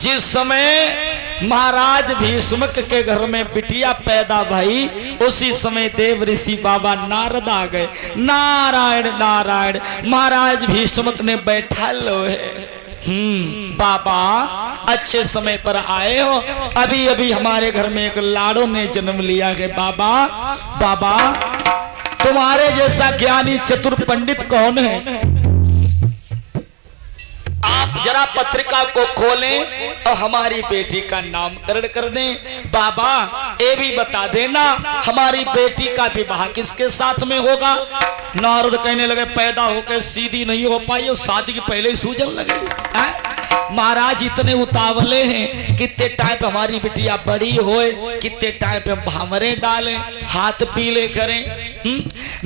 जिस समय महाराज भीष्म के घर में बिटिया पैदा भई, उसी समय देव ऋषि बाबा नारद आ गए। नारायण नारायण, महाराज भीष्म ने बैठा लो है। बाबा अच्छे समय पर आए हो। अभी अभी हमारे घर में एक लाड़ो ने जन्म लिया है। बाबा बाबा, तुम्हारे जैसा ज्ञानी चतुर पंडित कौन है? आप जरा पत्रिका को खोलें और हमारी बेटी का नामकरण कर दें। बाबा ये भी बता देना हमारी बेटी का विवाह किसके साथ में होगा? नारद कहने लगे पैदा होकर सीधी नहीं हो पाई और शादी के पहले ही सूजन लगी। महाराज इतने उतावले हैं, कितने टाइम पे हमारी बिटिया बड़ी होए, कितने टाइम पे भामरे डालें, हाथ पीले करें।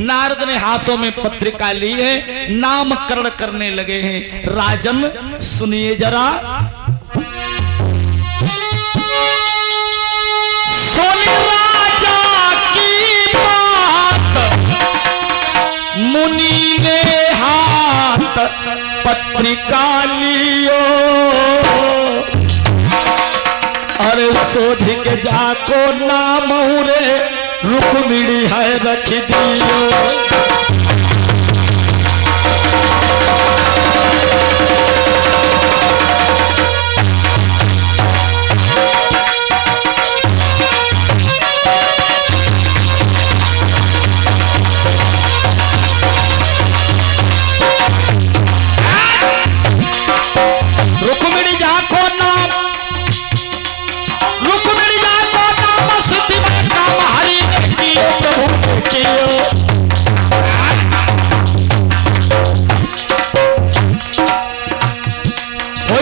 नारद ने हाथों में पत्रिका ली है, नामकरण करने लगे हैं। राजन सुनिए जरा। सोने राजा की बात मुनि ने हाथ पत्रिका लियो, अरे शोध के जाको नाम रे रुक्मिणी है रख दियो।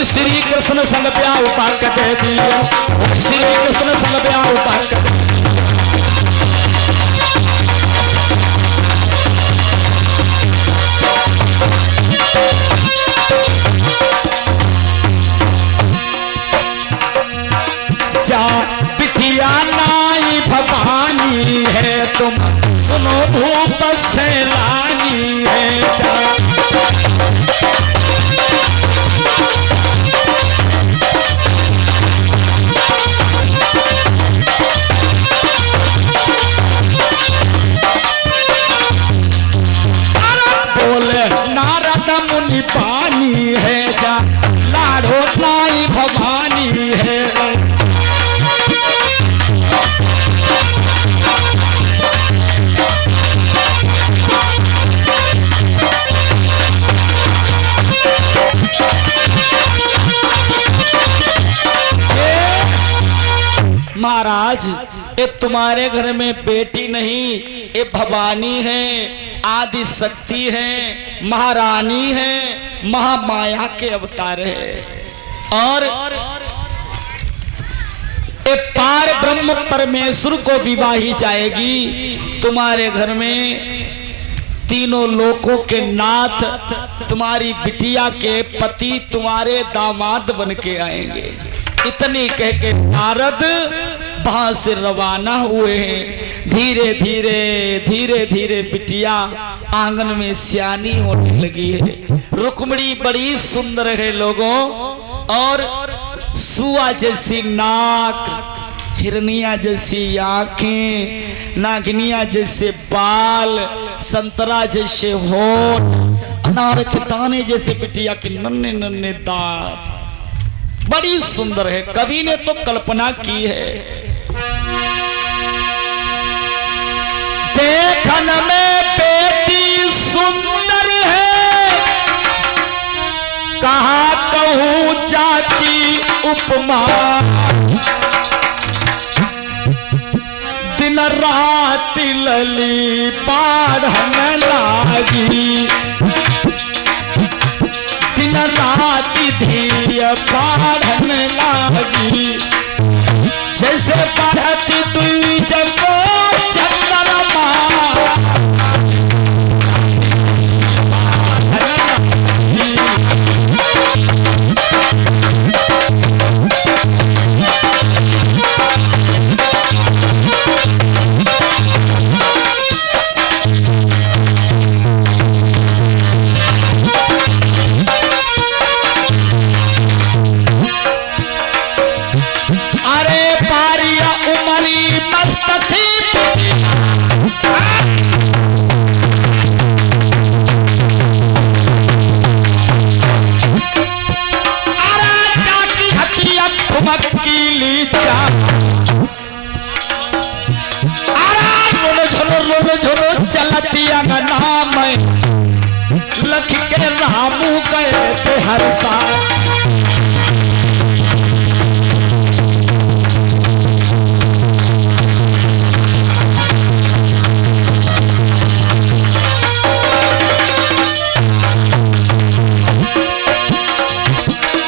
श्री कृष्ण संग ब्याह पाक दे दियो, श्री कृष्ण संग ब्याह पाक दे दियो। जा बिटिया नाई भवानी है, तुम सुनो भूप सैलानी है। जा पानी है, जा लाड़ो नाई भवानी है। महाराज ये तुम्हारे घर में बेटी नहीं, ये भवानी है, आदि शक्ति है, महारानी है, महामाया के अवतार है। और ये पार ब्रह्म परमेश्वर को विवाही जाएगी। तुम्हारे घर में तीनों लोकों के नाथ तुम्हारी बिटिया के पति तुम्हारे दामाद बन के आएंगे। इतनी कह के नारद वहां से रवाना हुए हैं। धीरे धीरे धीरे धीरे बिटिया आंगन में सियानी होने लगी है। रुक्मिणी बड़ी सुंदर है लोगों, और सुआ जैसी नाक, हिरनिया जैसी आंखें, नागिनिया जैसे बाल, संतरा जैसे होठ, अनार के दाने जैसे बिटिया के नन्हे नन्हे दांत, बड़ी सुंदर है। कवि ने तो कल्पना की है। देखन में बेटी सुंदर है, कहा कहूं जाकी उपमा, दिन रात लली बाढ़न लागी, दिन रात धीर बाढ़न लागी, जैसे बढ़ती दुई जब चंद्रमा, रख के रामू गए थे हर साल।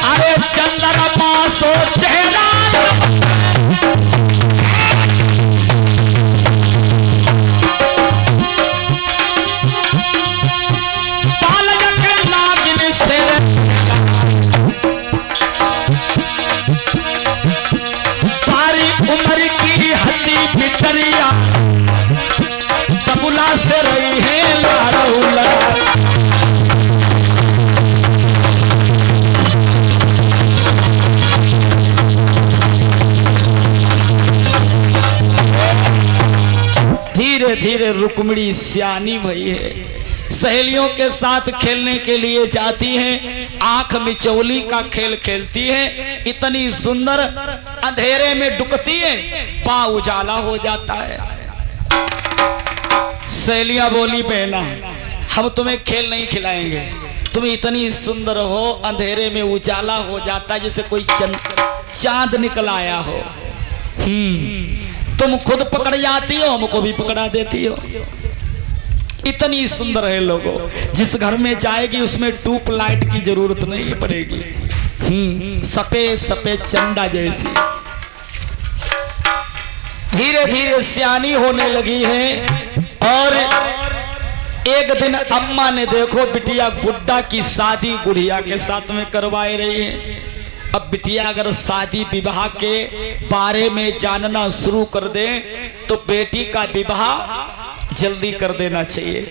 अरे चंद्रमा सो चेहरा बबुला से रही है लाडौला। धीरे धीरे रुक्मिणी सियानी भई है, सहेलियों के साथ खेलने के लिए जाती हैं, आंख मिचौली का खेल खेलती है, इतनी सुंदर अंधेरे में डुकती है, पांव उजाला हो जाता है। सहेलियां बोली बहना हम तुम्हें खेल नहीं खिलाएंगे, तुम इतनी सुंदर हो, अंधेरे में उजाला हो जाता है जैसे कोई चांद निकल आया हो। तुम खुद पकड़ जाती हो, हमको भी पकड़ा देती हो। इतनी सुंदर है लोगों, जिस घर में जाएगी उसमें ट्यूब लाइट की जरूरत नहीं पड़ेगी, सफेद सफेद चंदा जैसी। धीरे धीरे सियानी होने लगी है और एक दिन अम्मा ने देखो बिटिया गुड्डा की शादी गुड़िया के साथ में करवाई रही है। अब बिटिया अगर शादी विवाह के बारे में जानना शुरू कर दे तो बेटी का विवाह जल्दी कर देना चाहिए।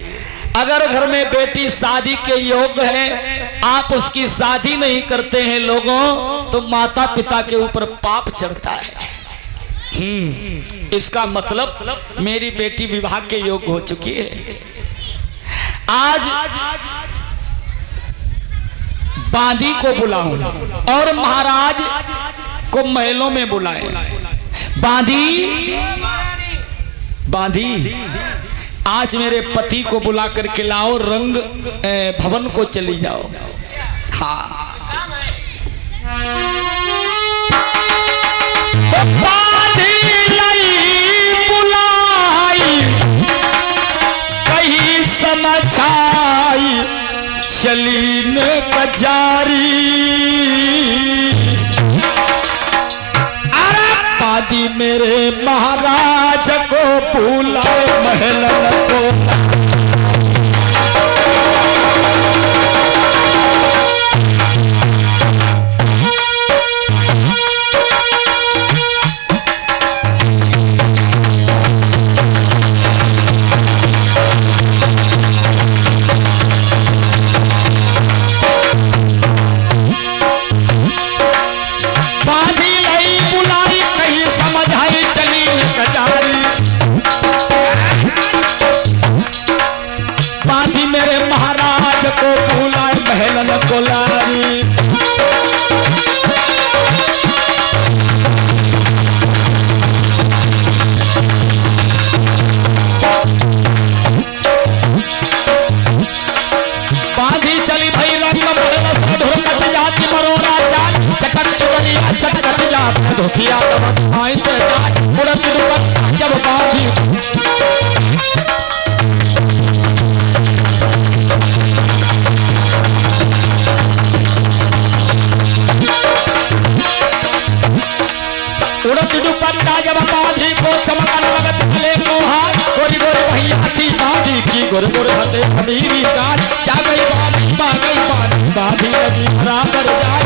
अगर घर में बेटी शादी के योग्य है, आप उसकी शादी नहीं करते हैं लोगों, तो माता पिता के ऊपर पाप चढ़ता है। इसका मतलब मेरी बेटी विवाह के योग्य हो चुकी है। आज बांधी को बुलाऊं और महाराज को महलों में बुलाए। बांधी बांधी आज मेरे पति को बुला करके लाओ, रंग भवन को चली जाओ। हाँ तो बांधी लाई बुलाई कहीं समझाई चली न कजारी। अरे बांधी मेरे महाराज को बुलाए महलन को। गोरे गोरे हाथे अमीरी गाल जा गई बाधी लगी बराबर जाए।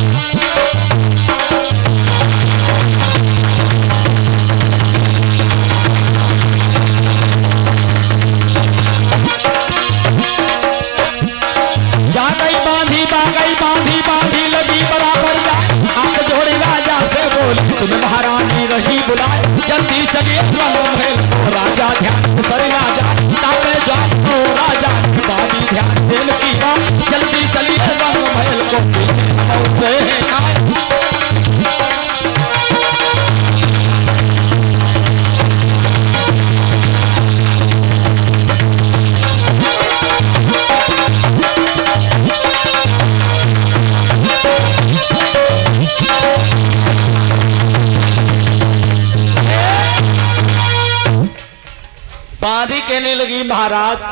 जा गई बाधी लगी बराबर जाए। हाथ जोड़ी राजा से बोली तुम्हें महारानी रही बुलाए। जल्दी चलिए महल को राजा ध्यान सर राजा तापे जाओ राजा बाधी ध्यान दिल की बात। जल्दी चलिए रंग महल को पीछे कहने लगी महाराज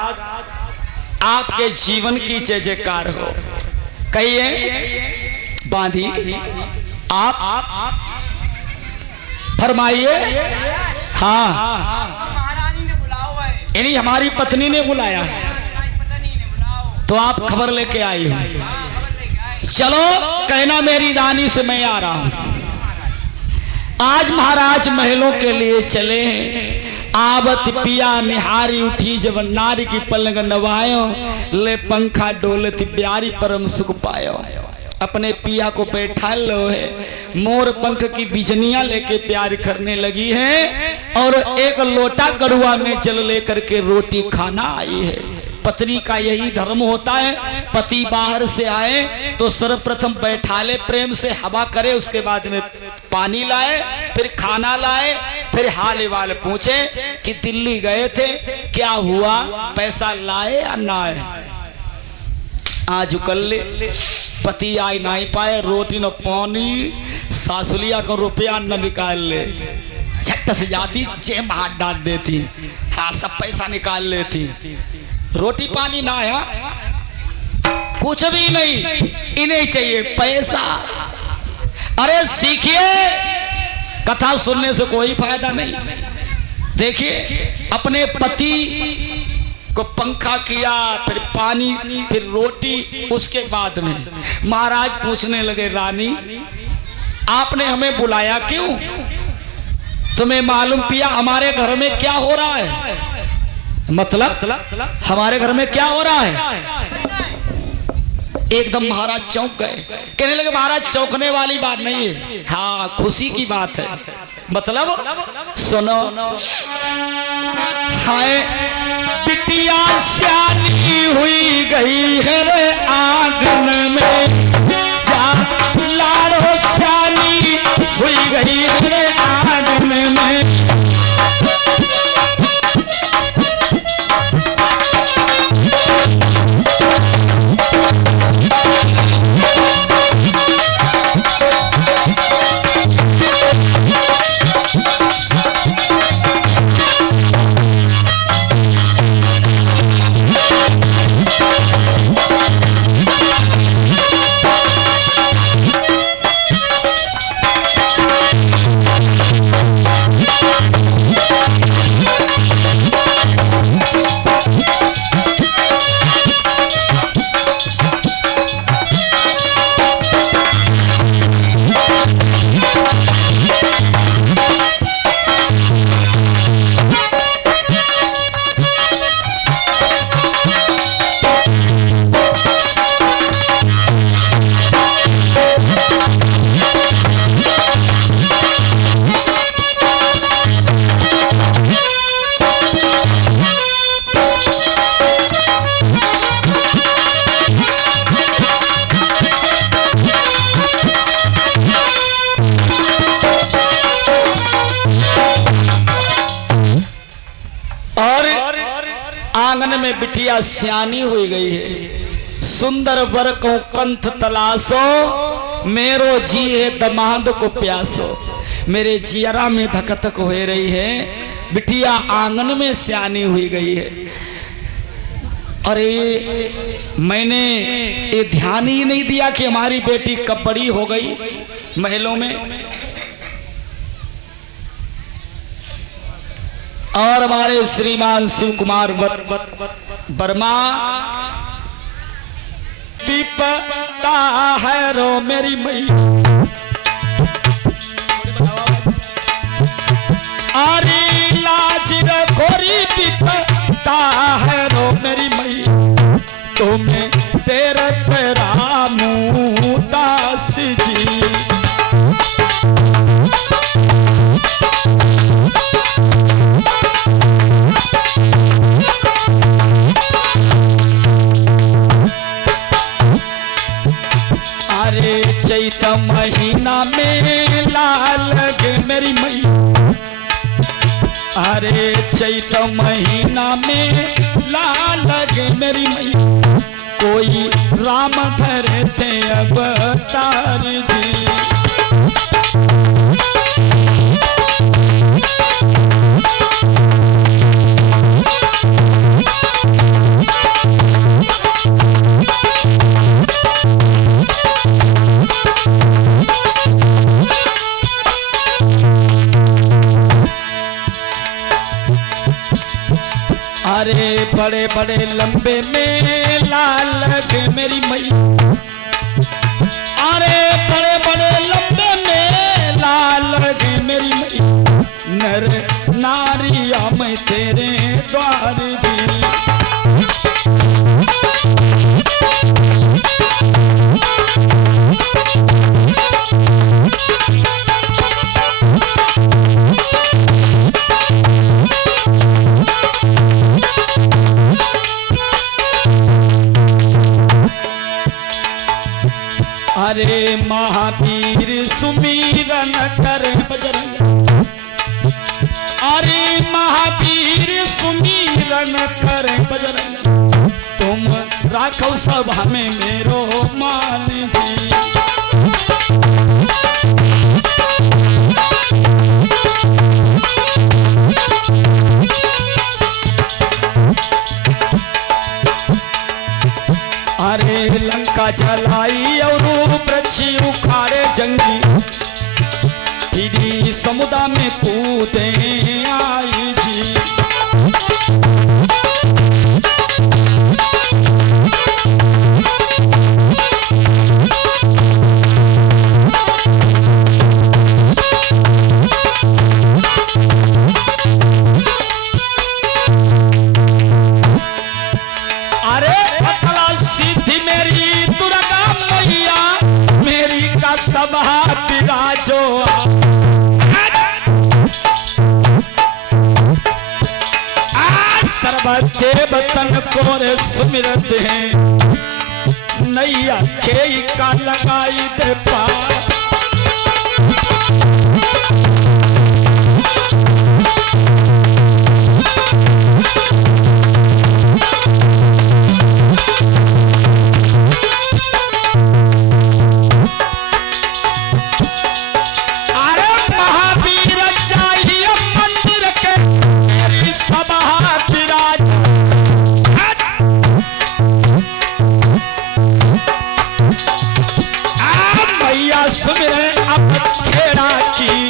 आपके जीवन की जय जयकार हो। कहिए बांधी आप फरमाइए। हाँ यानी हमारी पत्नी ने बुलाया है तो आप खबर लेके आई हो। चलो कहना मेरी रानी से मैं आ रहा हूं। आज महाराज महलों के लिए चले हैं। आवत पिया निहारी उठी जब नारी की पलंग नवायो ले पंखा डोलत प्यारी परम सुख पायो। अपने पिया को बैठा लो है मोर पंख की बिजनियां लेके प्यार करने लगी है और एक लोटा कड़ुआ में जल लेकर के रोटी खाना आई है। पत्नी का यही धर्म होता है। पति बाहर से आए तो सर्वप्रथम बैठा ले प्रेम से हवा करे, उसके बाद में पानी लाए, फिर खाना लाए, फिर हाल वाल पूछे कि दिल्ली गए थे क्या हुआ, पैसा लाए या ना आए। आज कल पति आई नहीं पाए, रोटी न पानी, सासुलिया को रुपया न निकाल ले, झट से जाती जेब हाथ डाल देती, हाँ सब पैसा निकाल लेती, रोटी पानी ना आया कुछ भी नहीं, इन्हें चाहिए पैसा। अरे सीखिए, कथा सुनने से कोई फायदा नहीं। देखिए अपने पति को पंखा किया, फिर पानी, फिर रोटी, उसके बाद में महाराज पूछने लगे रानी आपने हमें बुलाया क्यों? तुम्हें मालूम पिया हमारे घर में क्या हो रहा है? मतलब हमारे घर में क्या हो रहा है? एकदम महाराज चौंक गए। कहने लगे महाराज चौंकने वाली बात नहीं है, हाँ खुशी की बात है। मतलब सुनो, हाय बिटिया सियानी हुई गई है रे आंगन में, जा लाड़ो सियानी हुई गई है रे आंगन में। आंगन में बिटिया सियानी हुई गई है, सुंदर वर को कंठ तलाशो, मेरो जी है दमाद को प्यासो। मेरे जियरा में धकधक हो रही है, बिटिया आंगन में सियानी हुई गई है। अरे मैंने ये ध्यान ही नहीं दिया कि हमारी बेटी कब बड़ी हो गई महलों में। और हमारे श्रीमान शिव कुमार वर्मा विपता है रो मेरी मैया, अरे लाज रखोरी विपता है रो मेरी मैया, तुम्हें तेरे रामू दास जी। चैत महीना में लाल लगे मेरी मैया, अरे चैत महीना में लाल लगे मेरी मैया, कोई राम धरे थे अवतार जी। बड़े बड़े लंबे मेला लगे मेरी मैया, अरे बड़े बड़े लंबे मेला लगे मेरी मैया, नर नारिया मैं तेरे द्वार दी। अरे महावीर सुमिरन कर बजरंग, अरे महावीर सुमिरन कर बजरंग, तुम राखो सभा में मेरो मान जी। अरे लंका जलाई और वृक्ष उखाड़े जंगी, फिरी समुद्र में कूदे आई जी। अरे अकला सिद्धि मेरी दुर्गा मैया, मेरी का सभा विराजो। सर्वदेवतन को रे सुमिरत हैं, नैया खेई का लगाई दे पार। सुमिरे अब खेड़ा की,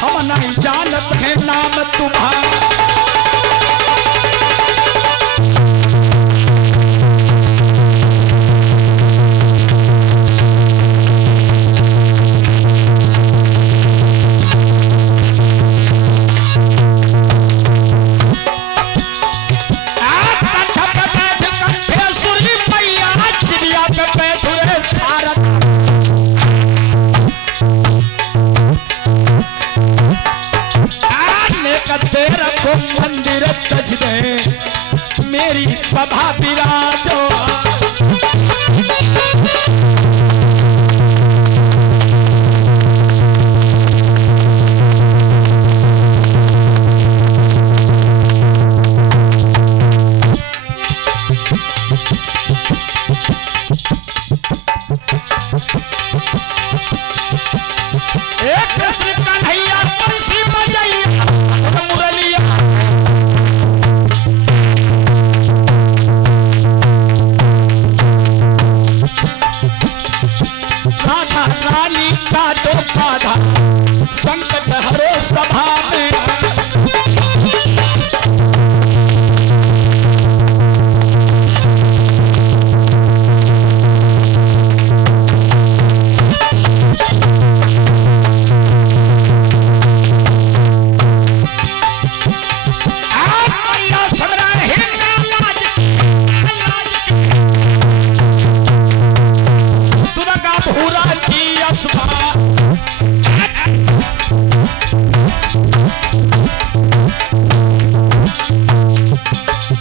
हम नहीं जानत है नाम तुम्हारा। मंदिर तज दे मेरी सभा विराजो। एक कृष्ण कन्हैया बंसी बजैया मुरलिया, राधा रानी का तो बाधा, संकट हरो सभा में।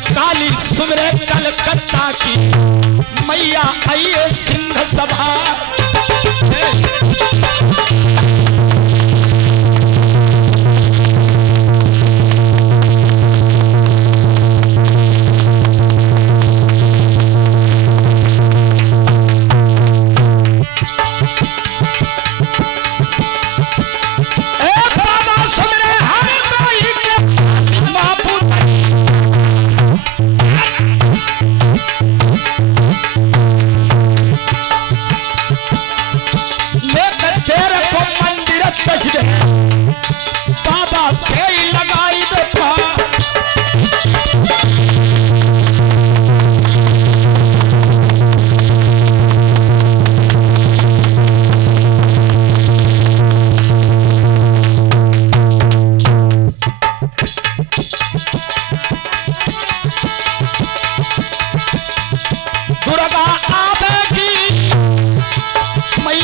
काली सुमरे कलकत्ता की मैया आइए सिंह सभा।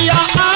बिटिया